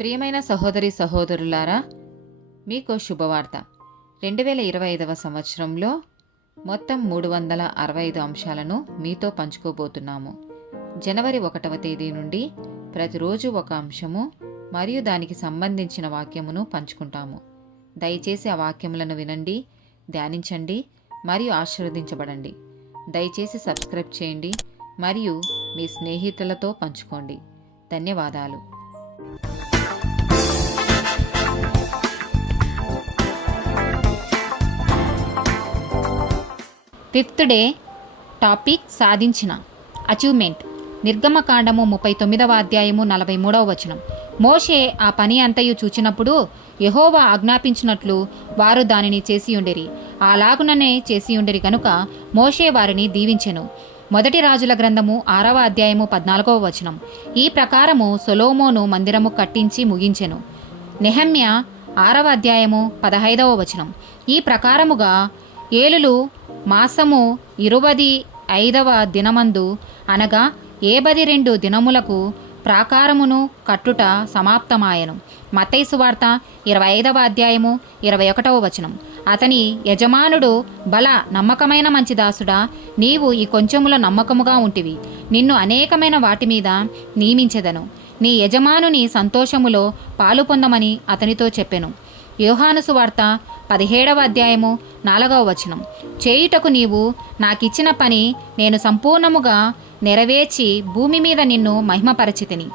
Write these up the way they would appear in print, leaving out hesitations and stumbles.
ప్రియమైన సహోదరి సహోదరులారా, మీకు శుభవార్త. 2025వ సంవత్సరంలో మొత్తం 365 అంశాలను మీతో పంచుకోబోతున్నాము. జనవరి 1వ తేదీ నుండి ప్రతిరోజు ఒక అంశము మరియు దానికి సంబంధించిన వాక్యమును పంచుకుంటాము. దయచేసి ఆ వాక్యములను వినండి, ధ్యానించండి మరియు ఆశీర్వదించబడండి. దయచేసి సబ్స్క్రైబ్ చేయండి మరియు మీ స్నేహితులతో పంచుకోండి. ధన్యవాదాలు. ఫిఫ్త్ డే టాపిక్ సాధించిన అచీవ్మెంట్. నిర్గమకాండము 39వ అధ్యాయము 43వ వచనం. మోషే ఆ పని అంతయు చూచినప్పుడు యెహోవా ఆజ్ఞాపించినట్లు వారు దానిని చేసియుండిరి. అలాగుననే చేసియుండిరి గనుక మోషే వారిని దీవించెను. మొదటి రాజుల గ్రంథము 6వ అధ్యాయము 14వ వచనం. ఈ ప్రకారము సొలొమోను మందిరము కట్టించి ముగించెను. నెహమ్య 6వ అధ్యాయము 15వ వచనం. ఈ ప్రకారముగా ఏలులు మాసము 25వ దినమందు అనగా 72 దినములకు ప్రాకారమును కట్టుట సమాప్తమాయెను. మత్తయి సువార్త 25వ అధ్యాయము 21వ వచనం. అతని యజమానుడు, బల నమ్మకమైన మంచి దాసుడా, నీవు ఈ కొంచెములో నమ్మకముగా ఉంటివి, నిన్ను అనేకమైన వాటి మీద నియమించెదను, నీ యజమానుని సంతోషములో పాలు పొందమని అతనితో చెప్పెను. యోహాను సువార్త 17వ అధ్యాయము 4వ వచనం. చేయుటకు నీవు నాకిచ్చిన పని నేను సంపూర్ణముగా నెరవేర్చి భూమి మీద నిన్ను మహిమపరచితిని.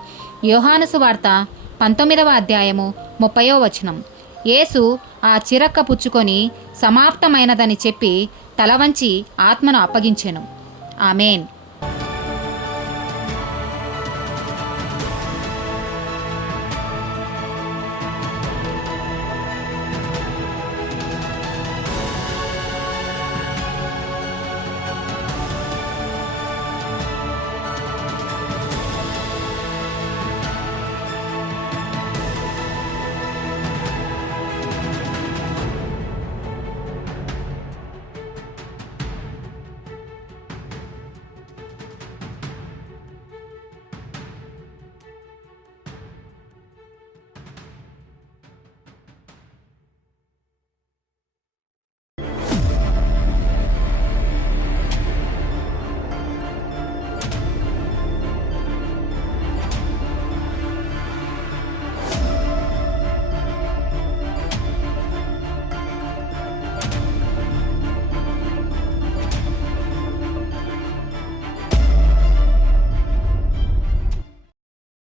యోహాను సువార్త 19వ అధ్యాయము 30వ వచనం. యేసు ఆ చిరక్క పుచ్చుకొని సమాప్తమైనదని చెప్పి తల వంచి ఆత్మను అప్పగించెను. ఆమేన్.